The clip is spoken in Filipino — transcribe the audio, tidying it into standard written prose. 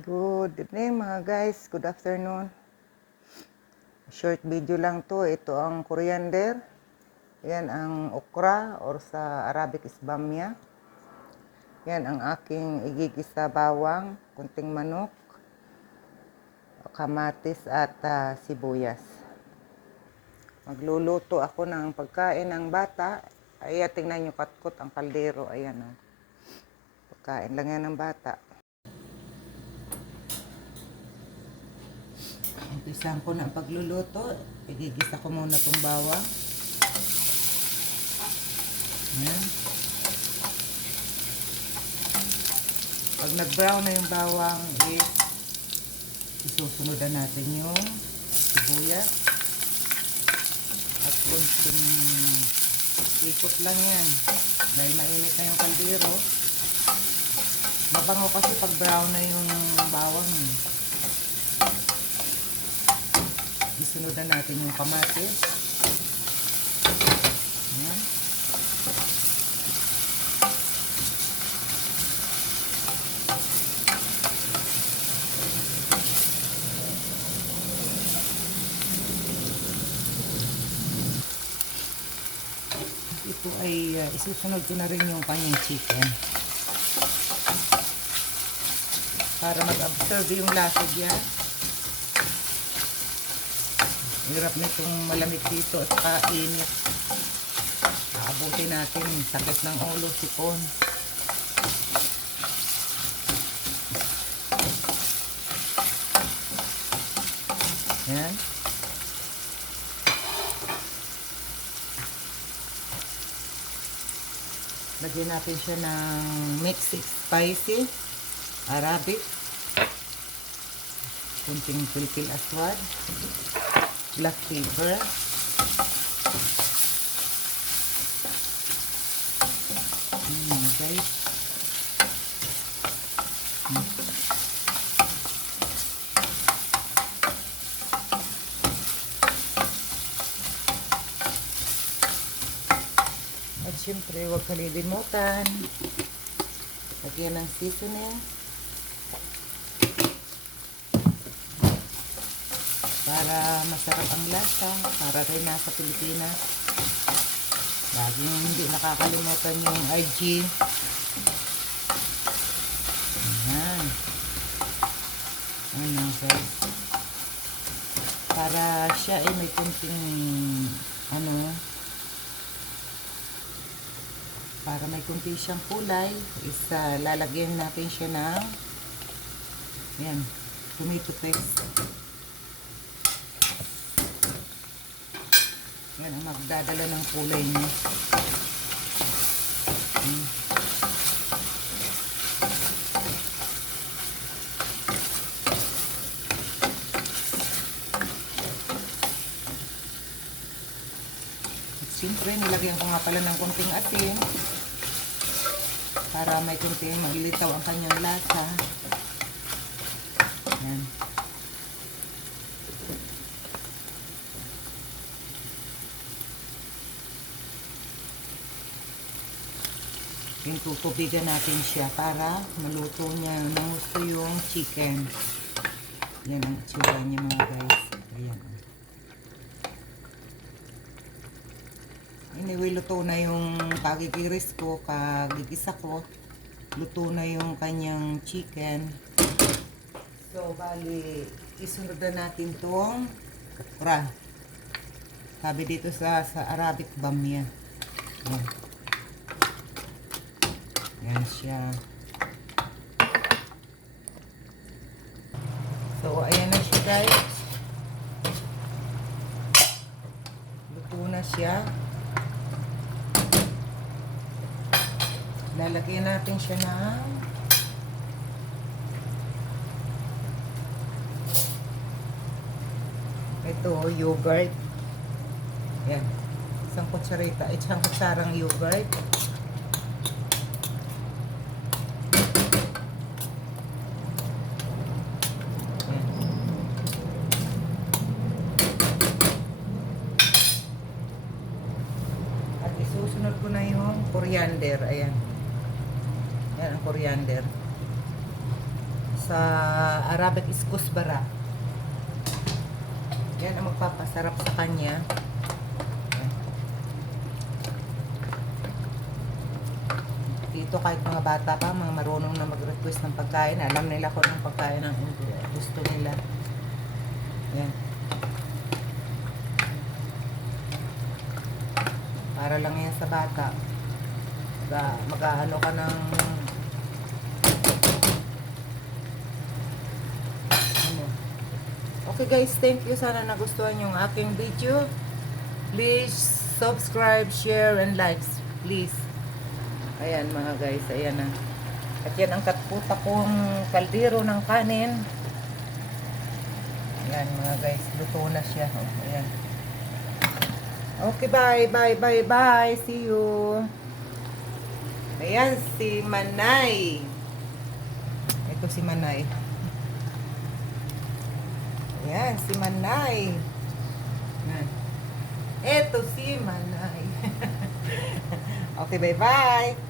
Good evening mga guys, good afternoon. Short video lang to. Ito ang coriander. Yan ang okra or sa Arabic is bamya. Yan ang aking igigisa bawang, kunting manok, kamatis at sibuyas. Magluluto ako ng pagkain ng bata. Ay, tingnan nyo katkot ang kaldero. Ayan o. Pagkain lang yan ng bata. Umpisahan ko na ang pagluluto. Igigisa ko muna itong bawang. Ayan. Pag nag-brown na yung bawang, isusunod natin yung sibuyas. At kunting ikot lang yan. Dahil mainit na yung kaldero. Mabango kasi pag brown na yung bawang. Isunod na natin yung kamatis. Ayan. Ito ay isusunod ko na rin yung kanyang chicken. Para mag-absorb yung lasa dyan. Hirap nitong malamig dito at kainit. Aabutin natin sakit ng ulo, sipon. Yan. Lagyan natin siya ng mixed spicy, Arabic, kunting pilpil aswad, black pepper, mga guys. At syempre, huwag kalilimutan lagyan ng seasoning para masarap ang lasa, para rin nasa Pilipinas. Laging hindi nakakalimutan yung IG. Ayan. Ano guys, para siya ay may kunting para may kunti siyang kulay, lalagyan natin siya ng tomato paste. Yan ang magdadala ng kulay niya. At siyempre, nilagyan ko nga pala ng kunting asin para may kunting maglitaw ang kanyang lasa. Yan. Tutubigan natin siya para maluto niya ng gusto yung chicken. Yan ang itsura niya mga guys. Ayan. Anyway, luto na yung pagigiris ko, kagigisa ko. Luto na yung kanyang chicken. So, bali, isunod na natin tong okra. Sabi dito sa Arabic bamya. Yan. Yan siya. So, ayan na siya guys. Luto na siya. Lalagyan natin siya ng ito, yogurt. Yan. Isang kutsarang yogurt. Susunod ko na yung coriander. Ayan. Yan ang coriander. sa Arabic is kusbara. Yan ang magpapasarap sa kanya. Dito kahit mga bata pa, mga marunong na mag-request ng pagkain, alam nila kung anong pagkain ang gusto nila. Yan. Para lang yan sa bata. Mag-aano ka ng ano. Okay guys, thank you. Sana nagustuhan yung aking video. Please subscribe, share, and likes. Please. Ayan mga guys, ayan na. At yan ang katputa kong kaldero ng kanin. Ayan mga guys, luto na siya. Oh, ayan. Okay, bye. See you. Ayan, si Manay. Ito si Manay. Ayan, si Manay. Ayan. Ito si Manay. Okay, bye.